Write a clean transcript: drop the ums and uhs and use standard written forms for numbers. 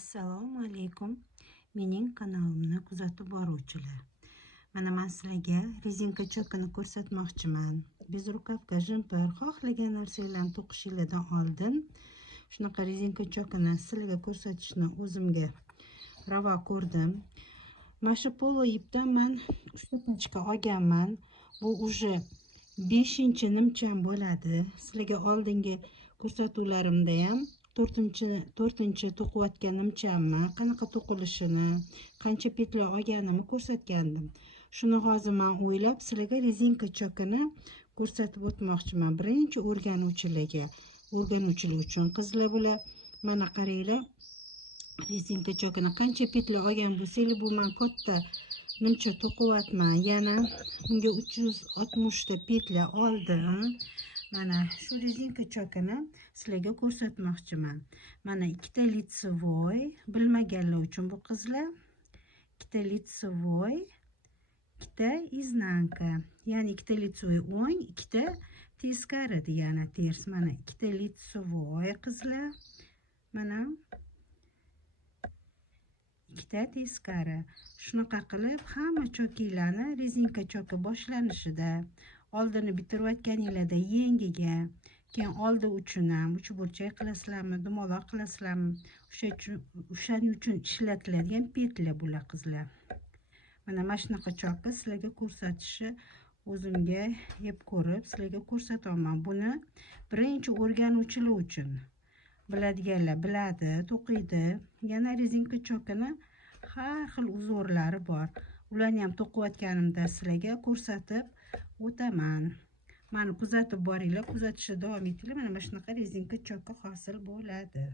Assalomu alaykum. Mening kanalimni kuzatib boruvchilar. Mana men sizlarga rezinka chokini ko'rsatmoqchiman. Bez rukavka, jemper, xohlagan narsalarni to'qishingizdan oldin shunaqa rezinka chokini sizlarga ko'rsatishni o'zimga ravo ko'rdim. Mana shu polo ipdan men 3 pachka olganman. Bu уже 5-chi nimcham bo'ladi. Sizlarga oldingi ko'rsatuvlarimda ham 4-chi to'qiyotgan nimchamni, qanaqa to'qilishini, qancha petla olganimni ko'rsatgandim. Shuni hozir men o'ylab sizlarga rezinka chokini ko'rsatib o'tmoqchiman. Birinchi o'rganuvchilar uchun qizlar bular. Mana qaranglar. Rezinka chokini qancha petla olgan bo'lsanglar, bu men katta nimcha to'qiyapman. Yana bunga 360 ta petla oldim. Mana shu rezinka chokini sizlarga ko'rsatmoqchiman. Mana 2 litsevoy, bilmaganlar uchun bu qizlar, 2 litsevoy, 2 iznanka. Ya'ni 2 litsevoy o'ng, 2 teskari degani ters. Mana 2 litsevoy qizlar. Mana 2 teskari. Shunaqa qilib hamma chokinglarni rezinka choki boshlanishida oldini bitirayotganinglarda yengiga, keyin oldi uchun ham uchburchak qilasizlarmi, dumaloq qilasizlarmi, o'shaning uchun ishlatiladigan petla bular qizlar. Mana shunaqa chokni sizlarga ko'rsatishni o'zimga yeb ko'rib sizlarga ko'rsataman. Buni birinchi o'rganuvchilar uchun. Biladiganlar biladi, to'qiydi. Yana rezinka chokini har xil uzorlari bor. Ularni ham to'qiyotganimda sizlarga ko'rsatib o'taman. Mani kuzatib boringlar, kuzatishda davom etinglar. Mana shunaqa rezinka choki hosil bo'ladi.